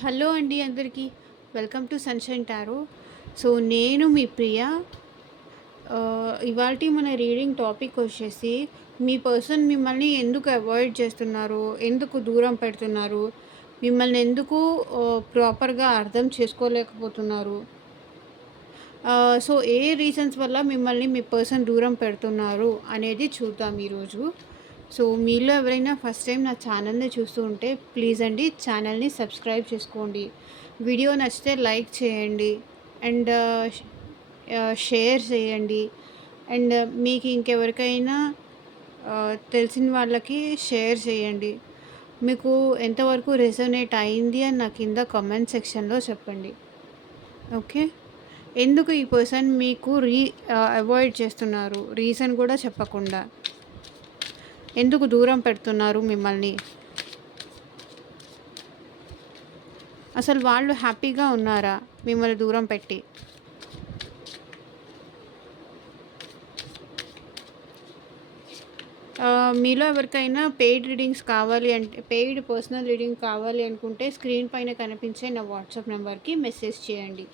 Hello అండి అందరికీ. Welcome to sunshine tarot. So, నేను మీ ప్రియ. ఇవాల్టి మన రీడింగ్ టాపిక్ వచ్చేసి, మీ పర్సన్ మిమ్మల్ని ఎందుకు అవాయిడ్ చేస్తున్నారు? ఎందుకు దూరం పెడుతున్నారు? మిమ్మల్ని ఎందుకు ప్రాపర్‌గా అర్థం చేసుకోలేకపోతున్నారు? సో, ఏ రీజన్స్ వల్ల మిమ్మల్ని మీ పర్సన్ దూరం పెడుతున్నారు అనేది చూద్దాం ఈరోజు. సో, మీలో ఎవరైనా ఫస్ట్ టైం నా ఛానల్‌ని చూస్తూ ఉంటే ప్లీజ్ అండి ఛానల్‌ని సబ్స్క్రైబ్ చేసుకోండి. వీడియో నచ్చితే లైక్ చేయండి. అండ్ షేర్ చేయండి. అండ్ మీకు ఇంకెవరికైనా తెలిసిన వాళ్ళకి షేర్ చేయండి. మీకు ఎంతవరకు రెసొనేట్ అయింది అని నా కింద కామెంట్ సెక్షన్‌లో చెప్పండి. ఓకే. ఎందుకు ఈ పర్సన్ మీకు అవాయిడ్ చేస్తున్నారు? రీజన్ కూడా చెప్పకుండా. ఎందుకు దూరం పెడుతున్నారు మిమ్మల్ని? అసలు వాళ్ళు హ్యాపీగా ఉన్నారా మిమ్మల్ని దూరం పెట్టి? మీలో ఎవరికైనా పెయిడ్ రీడింగ్స్ కావాలి అంటే, పెయిడ్ పర్సనల్ రీడింగ్ కావాలి అనుకుంటే స్క్రీన్ పైన కనిపించే నా వాట్సాప్ నెంబర్కి మెసేజ్ చేయండి.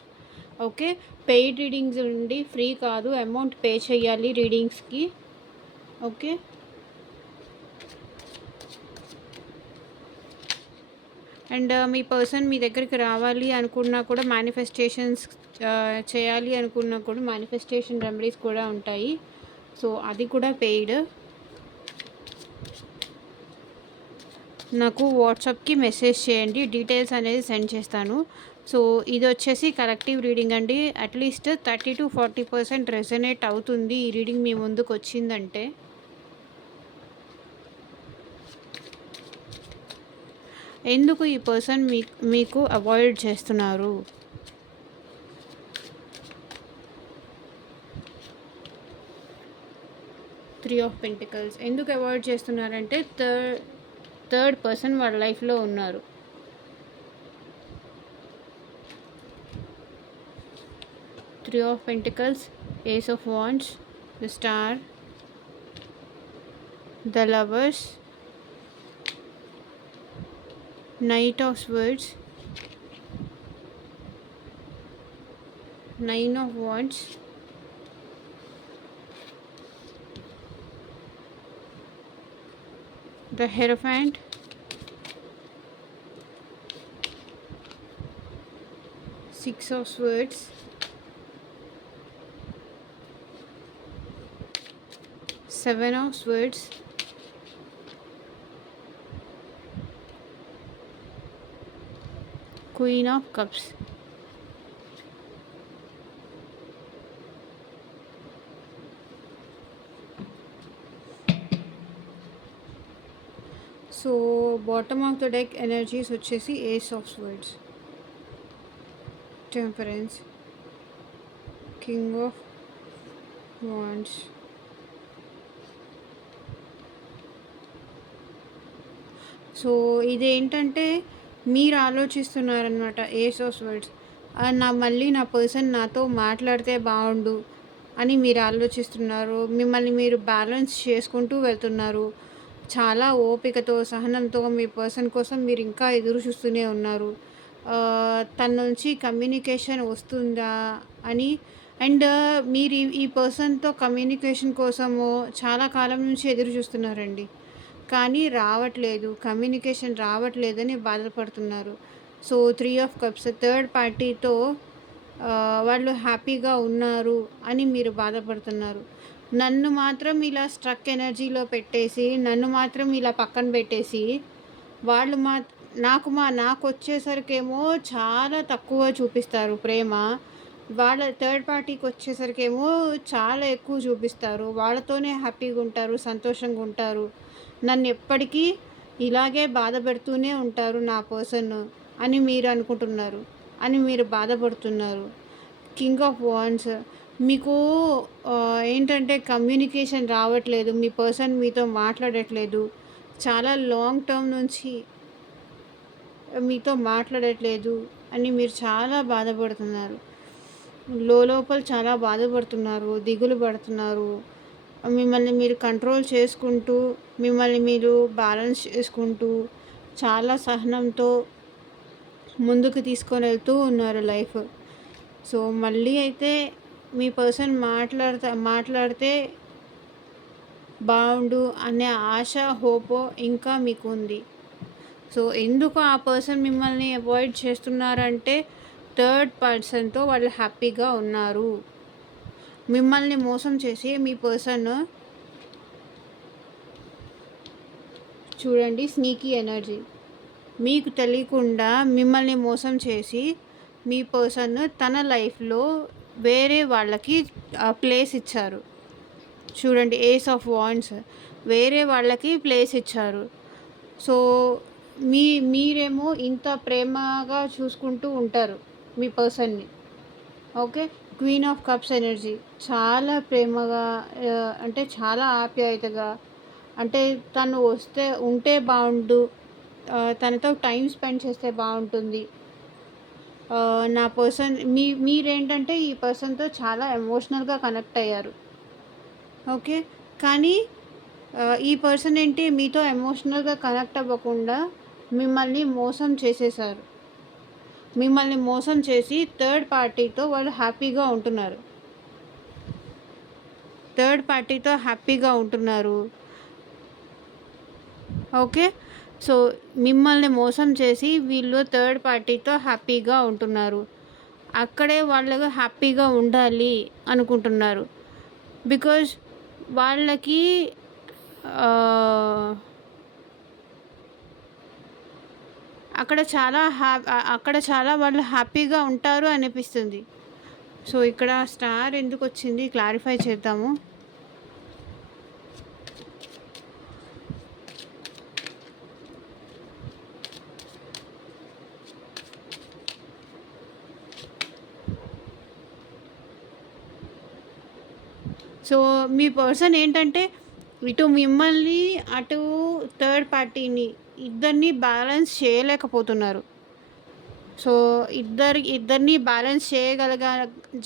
ఓకే. పెయిడ్ రీడింగ్స్ ఉండి ఫ్రీ కాదు, అమౌంట్ పే చేయాలి రీడింగ్స్కి. ఓకే. అండ్ మీ పర్సన్ మీ దగ్గరికి రావాలి అనుకున్నా కూడా మేనిఫెస్టేషన్స్ చేయాలి అనుకున్నా కూడా మేనిఫెస్టేషన్ రెమెడీస్ కూడా ఉంటాయి. సో అది కూడా పెయిడ్. నాకు వాట్సాప్కి మెసేజ్ చేయండి, డీటెయిల్స్ అనేది సెండ్ చేస్తాను. సో ఇది వచ్చేసి కలెక్టివ్ రీడింగ్ అండి. అట్లీస్ట్ 30-40% రెసొనేట్ అవుతుంది ఈ రీడింగ్ మీ ముందుకు వచ్చిందంటే. ఎందుకు ఈ పర్సన్ మీకు అవాయిడ్ చేస్తున్నారు? త్రీ ఆఫ్ పెంటికల్స్ ఎందుకు అవాయిడ్ చేస్తున్నారంటే థర్డ్ పర్సన్ వాళ్ళ లైఫ్లో ఉన్నారు. Three of pentacles, ace of wands, the star, the lovers, knight of swords, nine of wands, the Hierophant, Six of Swords, Seven of Swords, Queen of Cups. So bottom of the deck energies వచ్చేసి ace of swords, temperance, king of wands. సో ఇదేంటంటే మీరు ఆలోచిస్తున్నారనమాట, ఏస్ of swords. మళ్ళీ నా person నాతో మాట్లాడితే బాగుండు అని మీరు ఆలోచిస్తున్నారు. మిమ్మల్ని మీరు బ్యాలెన్స్ చేసుకుంటూ వెళ్తున్నారు. చాలా ఓపికతో, సహనంతో మీ పర్సన్ కోసం మీరు ఇంకా ఎదురు చూస్తూనే ఉన్నారు. తన నుంచి కమ్యూనికేషన్ వస్తుందా అని. అండ్ మీరు ఈ పర్సన్తో కమ్యూనికేషన్ కోసము చాలా కాలం నుంచి ఎదురు చూస్తున్నారండి, కానీ రావట్లేదు, కమ్యూనికేషన్ రావట్లేదని బాధపడుతున్నారు. So three of cups, third పార్టీతో వాళ్ళు హ్యాపీగా ఉన్నారు అని మీరు బాధపడుతున్నారు. నన్ను మాత్రం ఇలా స్ట్రక్ ఎనర్జీలో పెట్టేసి, నన్ను మాత్రం ఇలా పక్కన పెట్టేసి, వాళ్ళు నాకు వచ్చేసరికేమో చాలా తక్కువ చూపిస్తారు ప్రేమ. వాళ్ళ థర్డ్ పార్టీకి వచ్చేసరికేమో చాలా ఎక్కువ చూపిస్తారు. వాళ్ళతోనే హ్యాపీగా ఉంటారు, సంతోషంగా ఉంటారు. నన్ను ఎప్పటికీ ఇలాగే బాధ పెడుతూనే ఉంటారు నా పర్సన్ అని మీరు అనుకుంటున్నారు, అని మీరు బాధపడుతున్నారు. కింగ్ ఆఫ్ వాండ్స్, మీకు ఏంటంటే కమ్యూనికేషన్ రావట్లేదు, మీ పర్సన్ మీతో మాట్లాడట్లేదు, చాలా లాంగ్ టర్మ్ నుంచి మీతో మాట్లాడట్లేదు అని మీరు చాలా బాధపడుతున్నారు. లోపల చాలా బాధపడుతున్నారు, దిగులు పడుతున్నారు. మిమ్మల్ని మీరు కంట్రోల్ చేసుకుంటూ, మిమ్మల్ని మీరు బ్యాలెన్స్ చేసుకుంటూ, చాలా సహనంతో ముందుకు తీసుకొని వెళ్తూ ఉన్నారు లైఫ్. సో మళ్ళీ అయితే మీ పర్సన్ మాట్లాడితే బావుండు అనే ఆశ, హోపో ఇంకా మీకు ఉంది. సో ఎందుకు ఆ పర్సన్ మిమ్మల్ని అవాయిడ్ చేస్తున్నారంటే థర్డ్ పర్సన్తో వాళ్ళు హ్యాపీగా ఉన్నారు. మిమ్మల్ని మోసం చేసి మీ పర్సన్ చూడండి, స్నీకీ ఎనర్జీ. మీకు తెలియకుండా మిమ్మల్ని మోసం చేసి మీ పర్సన్ తన లైఫ్లో వేరే వాళ్ళకి ప్లేస్ ఇచ్చారు. చూడండి, ఏస్ ఆఫ్ వాండ్స్, వేరే వాళ్ళకి ప్లేస్ ఇచ్చారు. సో మీరేమో ఇంత ప్రేమగా చూసుకుంటూ ఉంటారు మీ పర్సన్ని. Okay, queen of cups energy, చాలా ప్రేమగా, అంటే చాలా ఆప్యాయతగా, అంటే తను ఉంటే బాగుండు, తనతో టైం స్పెండ్ చేస్తే బాగుంటుంది. నా పర్సన్ మీరేంటంటే ఈ పర్సన్తో చాలా ఎమోషనల్గా కనెక్ట్ అయ్యారు. ఓకే, కానీ ఈ పర్సన్ ఏంటి మీతో ఎమోషనల్గా కనెక్ట్ అవ్వకుండా మిమ్మల్ని మోసం చేసేసారు. మిమ్మల్ని మోసం చేసి థర్డ్ పార్టీతో వాళ్ళు హ్యాపీగా ఉంటున్నారు. ఓకే, సో మిమ్మల్ని మోసం చేసి వీళ్ళు థర్డ్ పార్టీతో హ్యాపీగా ఉంటున్నారు. అక్కడే వాళ్ళు హ్యాపీగా ఉండాలి అనుకుంటున్నారు. బికాజ్ వాళ్ళకి అక్కడ చాలా వాళ్ళు హ్యాపీగా ఉంటారు అనిపిస్తుంది. సో ఇక్కడ స్టార్ ఎందుకు వచ్చింది క్లారిఫై చేద్దాము. సో మీ పర్సన్ ఏంటంటే ఇటు మిమ్మల్ని అటు థర్డ్ పార్టీని ఇద్దరిని బ్యాలెన్స్ చేయలేకపోతున్నారు. సో ఇద్దరిని బ్యాలెన్స్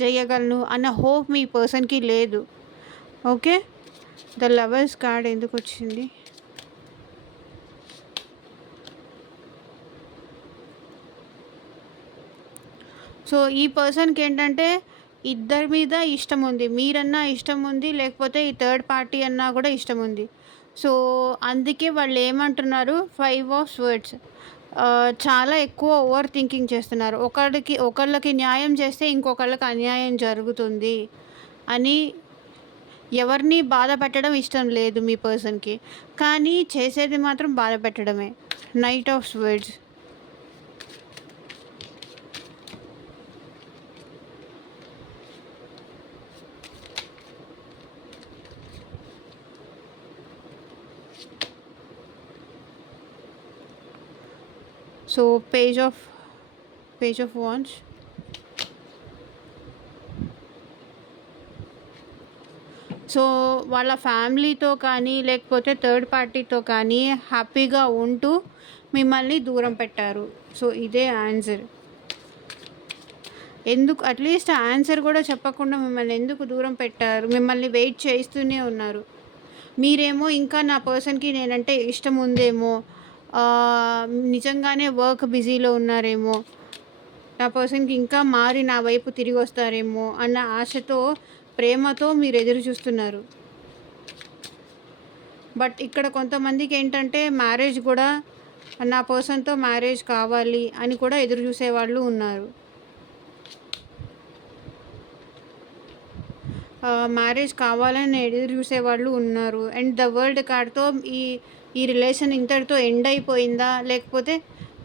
చేయగలను అన్న హోప్ మీ పర్సన్కి లేదు. ఓకే, ద లవర్స్ కార్డ్ ఎందుకు వచ్చింది. సో ఈ పర్సన్కి ఏంటంటే ఇద్దరి మీద ఇష్టం ఉంది, మీరన్నా ఇష్టం ఉంది, లేకపోతే ఈ థర్డ్ పార్టీ అన్నా కూడా ఇష్టం ఉంది. సో అందుకే వాళ్ళు ఏమంటున్నారు, 5 ఆఫ్ స్వర్డ్స్, చాలా ఎక్కువ ఓవర్ థింకింగ్ చేస్తున్నారు. ఒకళ్ళకి న్యాయం చేస్తే ఇంకొకళ్ళకి అన్యాయం జరుగుతుంది అని ఎవరిని బాధ పెట్టడం ఇష్టం లేదు మీ పర్సన్కి, కానీ చేసేది మాత్రం బాధ పెట్టడమే. Night of swords, so page of wands. So వాళ్ళ ఫ్యామిలీతో కానీ లేకపోతే థర్డ్ పార్టీతో కానీ హ్యాపీగా ఉంటూ మిమ్మల్ని దూరం పెట్టారు. సో ఇదే ఆన్సర్. ఎందుకు అట్లీస్ట్ ఆన్సర్ కూడా చెప్పకుండా మిమ్మల్ని ఎందుకు దూరం పెట్టారు, మిమ్మల్ని వెయిట్ చేస్తూనే ఉన్నారు. మీరేమో ఇంకా నా పర్సన్కి నేనంటే ఇష్టం ఉందేమో, నిజంగానే వర్క్ బిజీలో ఉన్నారేమో, నా పర్సన్కి ఇంకా మారి నా వైపు తిరిగి వస్తారేమో అన్న ఆశతో, ప్రేమతో మీరు ఎదురు చూస్తున్నారు. బట్ ఇక్కడ కొంతమందికి ఏంటంటే మ్యారేజ్ కూడా, నా పర్సన్తో మ్యారేజ్ కావాలి అని కూడా ఎదురు చూసేవాళ్ళు ఉన్నారు. మ్యారేజ్ కావాలని ఎదురు చూసేవాళ్ళు ఉన్నారు. అండ్ ద వరల్డ్ కార్డ్తో ఈ రిలేషన్ ఇంతటితో ఎండ్ అయిపోయిందా, లేకపోతే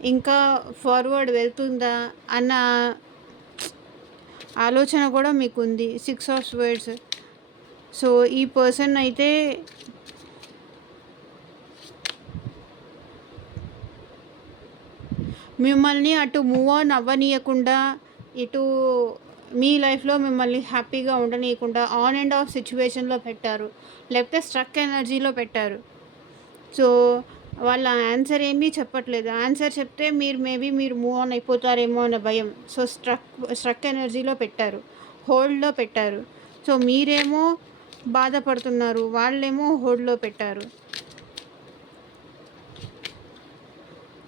ఇంకా ఫార్వర్డ్ వెళ్తుందా అన్న ఆలోచన కూడా మీకు ఉంది. 6 ఆఫ్ స్వర్డ్స్. సో ఈ పర్సన్ అయితే మిమ్మల్ని అటు మూవ్ ఆన్ అవ్వనీయకుండా, ఇటు మీ లైఫ్లో మిమ్మల్ని హ్యాపీగా ఉండనీయకుండా ఆన్ అండ్ ఆఫ్ సిచ్యువేషన్లో పెట్టారు, లేకపోతే స్ట్రక్ ఎనర్జీలో పెట్టారు. సో వాళ్ళ ఆన్సర్ ఏమీ చెప్పట్లేదు. ఆన్సర్ చెప్తే మీరు మూవ్ ఆన్ అయిపోతారేమో అన్న భయం. సో స్ట్రక్ ఎనర్జీలో పెట్టారు, హోల్డ్లో పెట్టారు. సో మీరేమో బాధపడుతున్నారు, వాళ్ళేమో హోల్డ్లో పెట్టారు.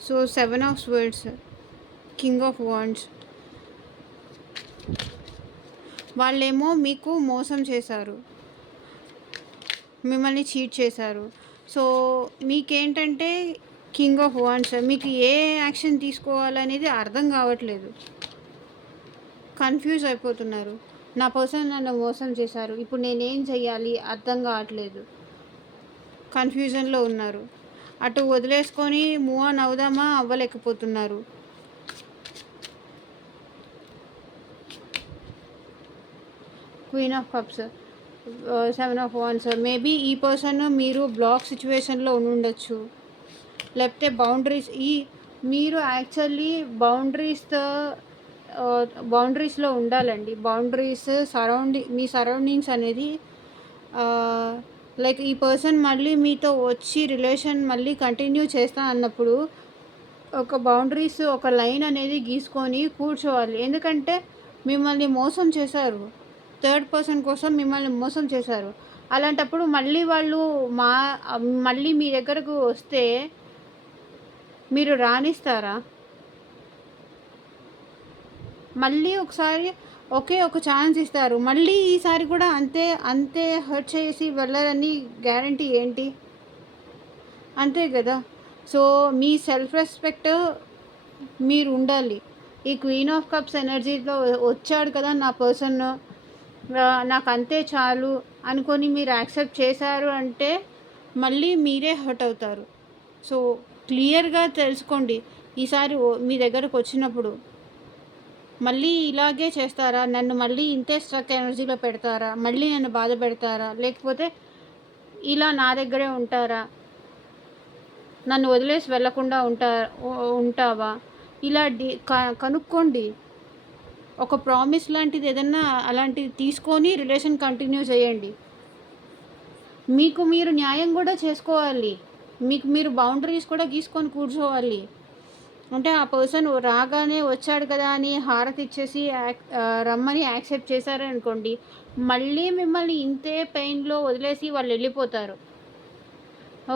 So 7 of swords. King of wands. వాళ్ళేమో మీకు మోసం చేశారు, మిమ్మల్ని చీట్ చేశారు. సో మీకేంటంటే కింగ్ ఆఫ్ వాండ్స్, మీకు ఏ యాక్షన్ తీసుకోవాలనేది అర్థం కావట్లేదు, కన్ఫ్యూజ్ అయిపోతున్నారు. నా పర్సన్ నన్ను మోసం చేశారు, ఇప్పుడు నేనేం చెయ్యాలి అర్థం కావట్లేదు, కన్ఫ్యూజన్లో ఉన్నారు. అటు వదిలేసుకొని మూవ్ ఆన్ అవుదామా అవ్వలేకపోతున్నారు. Queen of cups, 7 of wands. Maybe ఈ పర్సన్ మీరు బ్లాక్ సిచ్యువేషన్లో ఉండొచ్చు, లేకపోతే బౌండరీస్, మీరు యాక్చువల్లీ బౌండరీస్లో ఉండాలండి. బౌండరీస్ మీ సరౌండింగ్స్ అనేది లైక్ ఈ పర్సన్ మళ్ళీ మీతో వచ్చి రిలేషన్ మళ్ళీ కంటిన్యూ చేస్తా అన్నప్పుడు ఒక బౌండరీస్, ఒక లైన్ అనేది గీసుకొని కూర్చోవాలి. ఎందుకంటే మిమ్మల్ని మోసం చేశారు, థర్డ్ పర్సన్ కోసం మిమ్మల్ని మోసం చేశారు. అలాంటప్పుడు మళ్ళీ వాళ్ళు మళ్ళీ మీ దగ్గరకు వస్తే మీరు రాణిస్తారా? మళ్ళీ ఒకసారి ఒక ఛాన్స్ ఇస్తారు, మళ్ళీ ఈసారి కూడా అంతే హర్ట్ చేసి వెళ్ళాలని గ్యారంటీ ఏంటి? అంతే కదా. సో మీ సెల్ఫ్ రెస్పెక్ట్ మీరు ఉండాలి. ఈ క్వీన్ ఆఫ్ కప్స్ ఎనర్జీలో వచ్చాడు కదా నా పర్సన్, నాకు అంతే చాలు అనుకొని మీరు యాక్సెప్ట్ చేశారు అంటే మళ్ళీ మీరే హర్ట్ అవుతారు. సో క్లియర్గా తెలుసుకోండి, ఈసారి మీ దగ్గరకు వచ్చినప్పుడు మళ్ళీ ఇలాగే చేస్తారా, నన్ను మళ్ళీ ఇంతే స్ట్రక్ ఎనర్జీలో పెడతారా, మళ్ళీ నన్ను బాధ పెడతారా, లేకపోతే ఇలా నా దగ్గరే ఉంటారా, నన్ను వదిలేసి వెళ్ళకుండా ఉంటావా, ఇలా కనుక్కోండి. ఒక ప్రామిస్ లాంటిది ఏదన్నా అలాంటిది తీసుకొని రిలేషన్ కంటిన్యూ చేయండి. మీకు మీరు న్యాయం కూడా చేసుకోవాలి, మీకు మీరు బౌండరీస్ కూడా గీసుకొని కూర్చోవాలి. అంటే ఆ పర్సన్ రాగానే వచ్చాడు కదా అని హారతి ఇచ్చేసి రమ్మని యాక్సెప్ట్ చేశారనుకోండి, మళ్ళీ మిమ్మల్ని ఇంతే పెయిన్లో వదిలేసి వాళ్ళు వెళ్ళిపోతారు.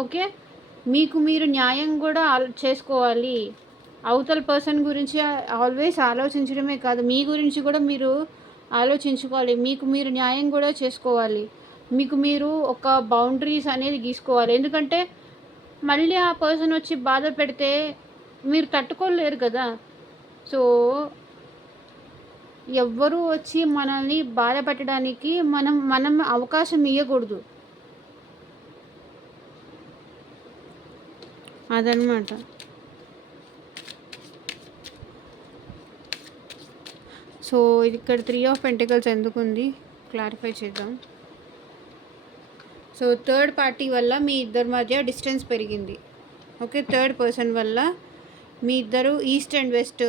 ఓకే, మీకు మీరు న్యాయం కూడా చేసుకోవాలి. అవతల పర్సన్ గురించి ఆల్వేస్ ఆలోచించడమే కాదు, మీ గురించి కూడా మీరు ఆలోచించుకోవాలి. మీకు మీరు న్యాయం కూడా చేసుకోవాలి, మీకు మీరు ఒక బౌండరీస్ అనేది గీసుకోవాలి. ఎందుకంటే మళ్ళీ ఆ పర్సన్ వచ్చి బాధ పెడితే మీరు తట్టుకోలేరు కదా. సో ఎవ్వరూ వచ్చి మనల్ని బాధ పెట్టడానికి మనం అవకాశం ఇవ్వకూడదు, అదనమాట. సో ఇది ఇక్కడ 3 ఆఫ్ పెంటికల్స్ ఎందుకు ఉంది క్లారిఫై చేద్దాం. సో థర్డ్ పార్టీ వల్ల మీ ఇద్దరి మధ్య డిస్టెన్స్ పెరిగింది. ఓకే, థర్డ్ పర్సన్ వల్ల మీ ఇద్దరు ఈస్ట్ అండ్ వెస్ట్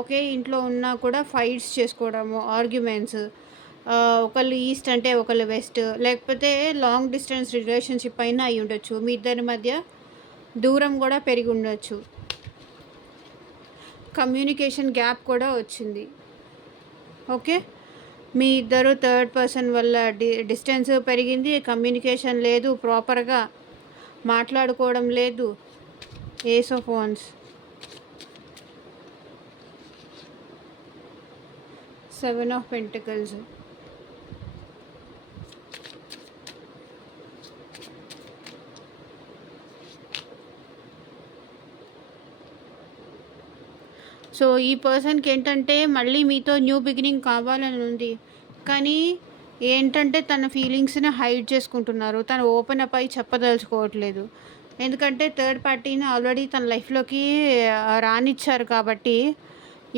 ఒకే ఇంట్లో ఉన్నా కూడా ఫైట్స్ చేసుకోవడము, ఆర్గ్యుమెంట్స్, ఒకళ్ళు ఈస్ట్ అంటే ఒకళ్ళు వెస్ట్, లేకపోతే లాంగ్ డిస్టెన్స్ రిలేషన్షిప్ అయినా అయి ఉండొచ్చు. మీ ఇద్దరి మధ్య దూరం కూడా పెరిగి ఉండొచ్చు, కమ్యూనికేషన్ గ్యాప్ కూడా వచ్చింది. ఓకే, మీ ఇద్దరు థర్డ్ పర్సన్ వల్ల డిస్టెన్స్ పెరిగింది, కమ్యూనికేషన్ లేదు, ప్రాపర్గా మాట్లాడుకోవడం లేదు. Ace of wands, 7 of pentacles. So ఈ పర్సన్కి ఏంటంటే మళ్ళీ మీతో న్యూ బిగినింగ్ కావాలని ఉంది, కానీ ఏంటంటే తన ఫీలింగ్స్ని హైడ్ చేసుకుంటున్నారు, తను ఓపెన్ అప్ అయి చెప్పదలుచుకోవట్లేదు. ఎందుకంటే థర్డ్ పార్టీని ఆల్రెడీ తన లైఫ్లోకి రానిచ్చారు కాబట్టి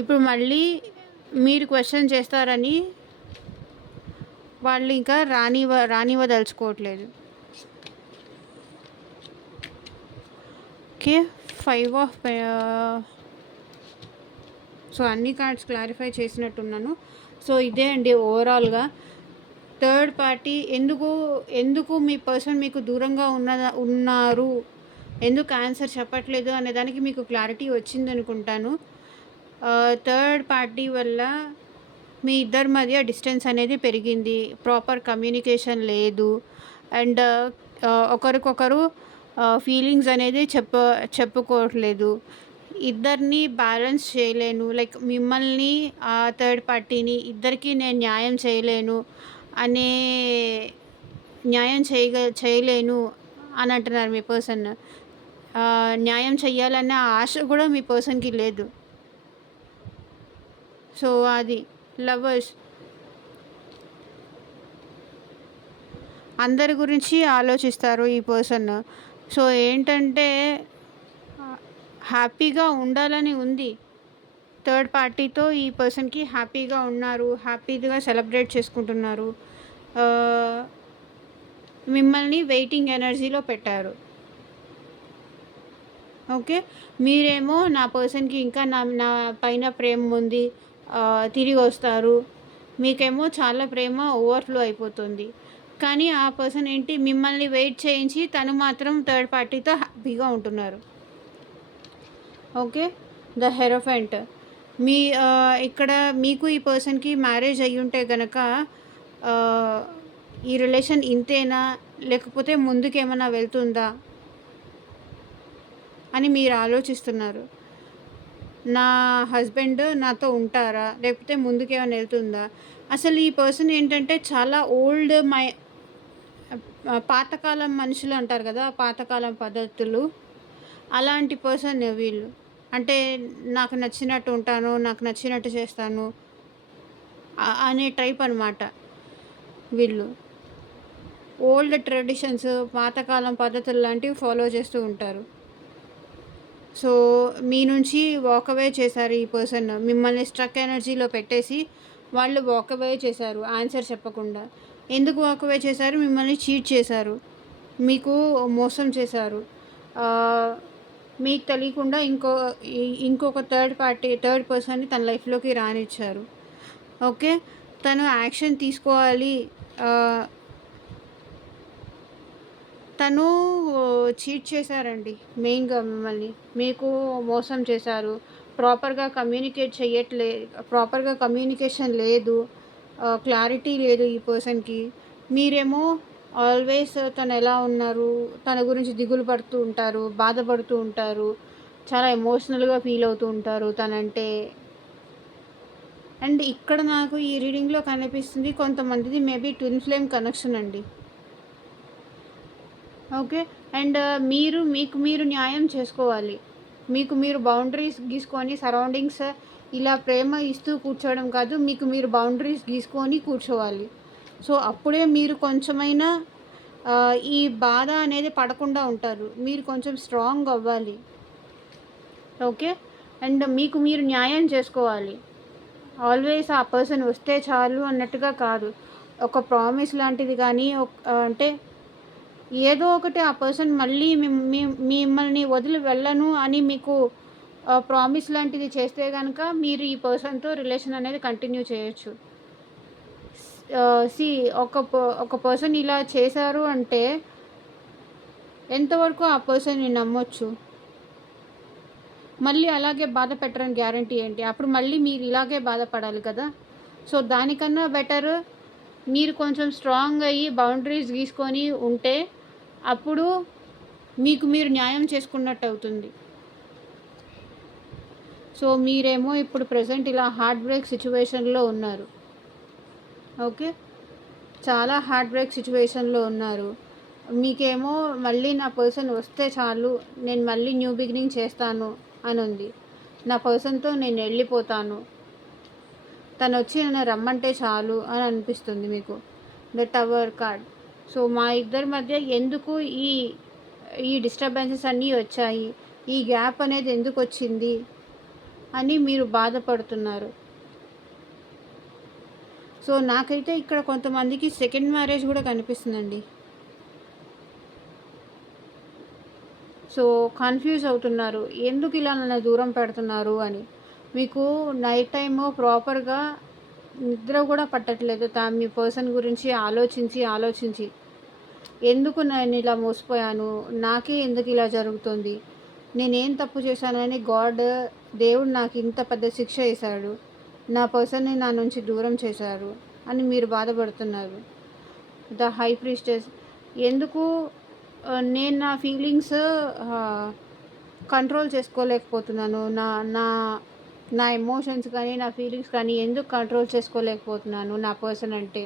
ఇప్పుడు మళ్ళీ మీరు క్వశ్చన్ చేస్తారని వాళ్ళు ఇంకా రానివ్వదలుచుకోవట్లేదు. ఓకే, 5 ఆఫ్ సో అన్ని కార్డ్స్ క్లారిఫై చేసినట్టున్నాను. సో ఇదే అండి ఓవరాల్గా థర్డ్ పార్టీ ఎందుకు మీ పర్సన్ మీకు దూరంగా ఉన్నారు, ఎందుకు ఆన్సర్ చెప్పట్లేదు అనే దానికి మీకు క్లారిటీ వచ్చింది అనుకుంటాను. థర్డ్ పార్టీ వల్ల మీ ఇద్దరి మధ్య డిస్టెన్స్ అనేది పెరిగింది, ప్రాపర్ కమ్యూనికేషన్ లేదు, అండ్ ఒకరికొకరు ఫీలింగ్స్ అనేది చెప్పుకోవట్లేదు. ఇద్దరిని బ్యాలెన్స్ చేయలేను. లైక్ మిమ్మల్ని, థర్డ్ పార్టీని ఇద్దరికీ నేను న్యాయం చేయలేను అనే చేయలేను అని అంటున్నారు మీ పర్సన్. న్యాయం చెయ్యాలన్న ఆశ కూడా మీ పర్సన్‌కి లేదు. సో, అది లవర్స్ అందరి గురించి ఆలోచిస్తారు ఈ పర్సన్. సో, ఏంటంటే హ్యాపీగా ఉండాలని ఉంది. థర్డ్ పార్టీతో ఈ పర్సన్‌కి హ్యాపీగా ఉన్నారు. హ్యాపీగా సెలబ్రేట్ చేసుకుంటున్నారు. మిమ్మల్ని వెయిటింగ్ ఎనర్జీలో పెట్టారు. ఓకే. మీరేమో నా పర్సన్‌కి ఇంకా నా పైన ప్రేమ ఉంది. తిరిగొస్తారు. మీకేమో చాలా ప్రేమ ఓవర్‌ఫ్లో అయిపోతుంది. కానీ ఆ పర్సన్ ఏంటి మిమ్మల్ని వెయిట్ చేయించి తను మాత్రం థర్డ్ పార్టీతో హ్యాపీగా ఉంటున్నారు. ఓకే. ద హెరోఫెంట్ మీ ఇక్కడ మీకు ఈ పర్సన్‌కి మ్యారేజ్ అయ్యుంటే గనక ఈ రిలేషన్ ఇంతేనా? లేకపోతే ముందుకేమన్నా వెళ్తుందా? అని మీరు ఆలోచిస్తున్నారు. నా హస్బెండ్ నాతో ఉంటారా? లేకపోతే ముందుకేమైనా వెళ్తుందా? అసలు ఈ పర్సన్ ఏంటంటే చాలా ఓల్డ్ పాతకాలం మనుషులు అంటారు కదా! పాతకాలం పద్ధతులు. అలాంటి పర్సన్ వీళ్ళు. అంటే నాకు నచ్చినట్టు ఉంటాను. నాకు నచ్చినట్టు చేస్తాను. అనే టైప్ అనమాట వీళ్ళు. ఓల్డ్ ట్రెడిషన్స్, పాతకాలం పద్ధతులు లాంటివి ఫాలో చేస్తూ ఉంటారు. సో, మీ నుంచి వాక్ అవే చేశారు ఈ పర్సన్. మిమ్మల్ని స్ట్రక్ ఎనర్జీలో పెట్టేసి వాళ్ళు వాక్ అవే చేశారు ఆన్సర్ చెప్పకుండా. ఎందుకు వాక్ అవే చేశారు? మిమ్మల్ని చీట్ చేశారు. మీకు మోసం చేశారు. మీకు తెలియకుండా ఇంకొక థర్డ్ పర్సన్‌ని తన లైఫ్‌లోకి రానిచ్చారు. ఓకే. తను యాక్షన్ తీసుకోవాలి. తను చీట్ చేశారండి మెయిన్‌గా మిమ్మల్ని. మీకు మోసం చేశారు. ప్రాపర్‌గా కమ్యూనికేషన్ లేదు. క్లారిటీ లేదు ఈ పర్సన్‌కి. మీరేమో ఆల్వేస్ తను ఎలా ఉన్నారు, తన గురించి దిగులు పడుతూ ఉంటారు, బాధపడుతూ ఉంటారు. చాలా ఎమోషనల్‌గా ఫీల్ అవుతూ ఉంటారు తనంటే. అండ్ ఇక్కడ నాకు ఈ రీడింగ్‌లో కనిపిస్తుంది కొంతమందిది మేబీ ట్విన్ ఫ్లేమ్ కనెక్షన్ అండి. ఓకే. అండ్ మీకు మీరు న్యాయం చేసుకోవాలి. మీకు మీరు బౌండరీస్ గీసుకొని సరౌండింగ్స్ ఇలా ప్రేమ ఇస్తూ కూర్చోవడం కాదు. మీకు మీరు బౌండరీస్ గీసుకొని కూర్చోవాలి. సో, అప్పుడే మీరు కొంచెమైనా ఈ బాధ అనేది పడకుండా ఉంటారు. మీరు కొంచెం స్ట్రాంగ్ అవ్వాలి. ఓకే. అండ్ మీకు మీరు న్యాయం చేసుకోవాలి. ఆల్వేస్ ఆ పర్సన్ వస్తే చాలు అన్నట్టుగా కాదు. ఒక ప్రామిస్ లాంటిది కానీ అంటే ఏదో ఒకటి ఆ పర్సన్ మళ్ళీ మిమ్మల్ని వదిలి వెళ్ళను అని మీకు ప్రామిస్ లాంటిది చేస్తే కనుక మీరు ఈ పర్సన్‌తో రిలేషన్ అనేది కంటిన్యూ చేయొచ్చు. సీ ఒక పర్సన్ ఇలా చేశారు అంటే ఎంతవరకు ఆ పర్సన్‌ని నమ్మొచ్చు? మళ్ళీ అలాగే బాధ పెట్టరని గ్యారంటీ ఏంటి? అప్పుడు మళ్ళీ మీరు ఇలాగే బాధపడాలి కదా! సో, దానికన్నా బెటర్ మీరు కొంచెం స్ట్రాంగ్ అయ్యి బౌండరీస్ గీసుకొని ఉంటే అప్పుడు మీకు మీరు న్యాయం చేసుకున్నట్టు అవుతుంది. సో, మీరేమో ఇప్పుడు ప్రెజెంట్ ఇలా హార్ట్ బ్రేక్ సిచ్యువేషన్‌లో ఉన్నారు. ఓకే. చాలా హార్ట్ బ్రేక్ సిచ్యువేషన్‌లో ఉన్నారు. మీకేమో మళ్ళీ నా పర్సన్ వస్తే చాలు, నేను మళ్ళీ న్యూ బిగినింగ్ చేస్తాను అని ఉంది. నా పర్సన్‌తో నేను వెళ్ళిపోతాను. తనొచ్చి నన్ను రమ్మంటే చాలు అని అనిపిస్తుంది మీకు. The tower card. సో, మా ఇద్దరి మధ్య ఎందుకు ఈ ఈ డిస్టర్బెన్సెస్ అన్నీ వచ్చాయి? ఈ గ్యాప్ అనేది ఎందుకొచ్చింది? అని మీరు బాధపడుతున్నారు. సో, నాకైతే ఇక్కడ కొంతమందికి సెకండ్ మ్యారేజ్ కూడా కనిపిస్తుందండి. సో, కన్‌ఫ్యూజ్ అవుతున్నారు. ఎందుకు ఇలా నన్ను దూరం పెడుతున్నారు అని. మీకు నైట్ టైము ప్రాపర్‌గా నిద్ర కూడా పట్టట్లేదు. మీ పర్సన్ గురించి ఆలోచించి ఎందుకు నేను ఇలా మోసపోయాను? నాకే ఎందుకు ఇలా జరుగుతుంది? నేనేం తప్పు చేశానని దేవుడు నాకు ఇంత పెద్ద శిక్ష వేశాడు. నా పర్సన్‌ని నా నుంచి దూరం చేశారు అని మీరు బాధపడుతున్నారు. ద హై ప్రీస్టెస్ ఎందుకు నేను నా ఫీలింగ్స్ కంట్రోల్ చేసుకోలేకపోతున్నాను. నా నా నా ఎమోషన్స్ కానీ, నా ఫీలింగ్స్ కానీ ఎందుకు కంట్రోల్ చేసుకోలేకపోతున్నాను నా పర్సన్ అంటే?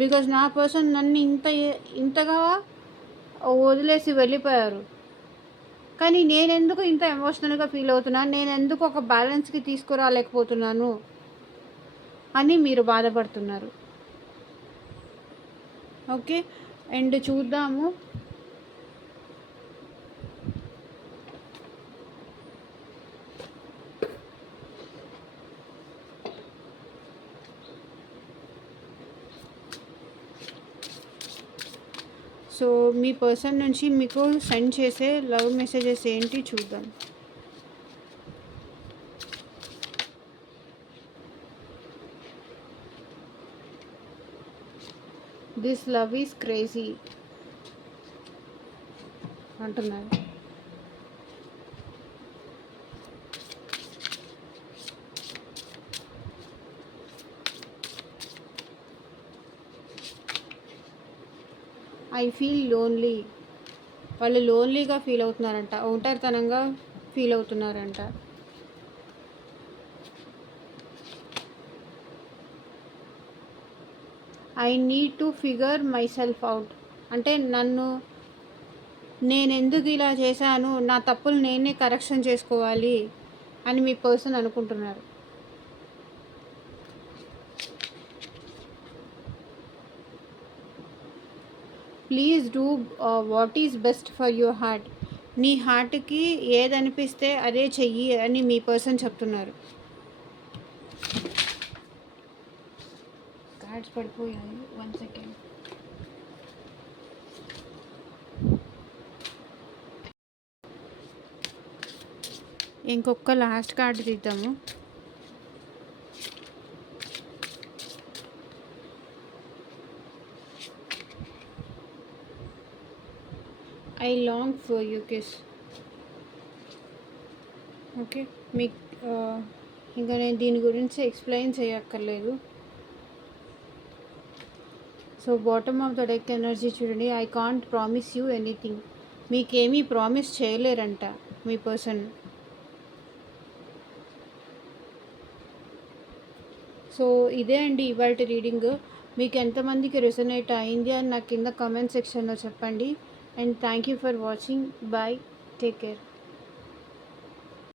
బికాజ్ నా పర్సన్ నన్ను ఇంతగా వదిలేసి వెళ్ళిపోయారు. కానీ నేనెందుకు ఇంత ఎమోషనల్‌గా ఫీల్ అవుతున్నాను? నేనెందుకు ఒక బ్యాలెన్స్‌కి తీసుకురాలేకపోతున్నాను అని మీరు బాధపడుతున్నారు. ఓకే. అండ్ చూద్దాము. సో మీ పర్సన్ నుంచి మీకు సెండ్ చేసే లవ్ మెసేజెస్ ఏంటి చూద్దాం. దిస్ లవ్ ఈజ్ క్రేజీ అంటున్నారు. I feel lonely. వాళ్ళు లోన్లీగా ఫీల్ అవుతున్నారంట, ఒంటరితనంగా ఫీల్ అవుతున్నారంట. I need to figure myself out. అంటే నేనెందుకు ఇలా చేశాను, నా తప్పులు నేనే కరెక్షన్ చేసుకోవాలి అని మీ పర్సన్ అనుకుంటున్నారు. Please do what is best for your heart. నీ హార్ట్కి ఏది అనిపిస్తే అదే చెయ్యి అని మీ పర్సన్ చెప్తున్నారు. కార్డ్స్ పడిపోయాయి, 1 సెకండ్. ఇంకొక లాస్ట్ కార్డ్ తీద్దాము. I long for you kiss. Okay, మీకు ఇంకా నేను దీని గురించి ఎక్స్ప్లెయిన్ చేయక్కర్లేదు. So bottom of the deck energy చూడండి. I can't promise you anything. మీకేమీ ప్రామిస్ చేయలేరంట మీ పర్సన్. సో ఇదే అండి ఇవాల్టి రీడింగ్. మీకు ఎంతమందికి రెసొనేట్ అయింది అని నాకు కింద కామెంట్ సెక్షన్లో చెప్పండి. And thank you for watching. Bye, take care.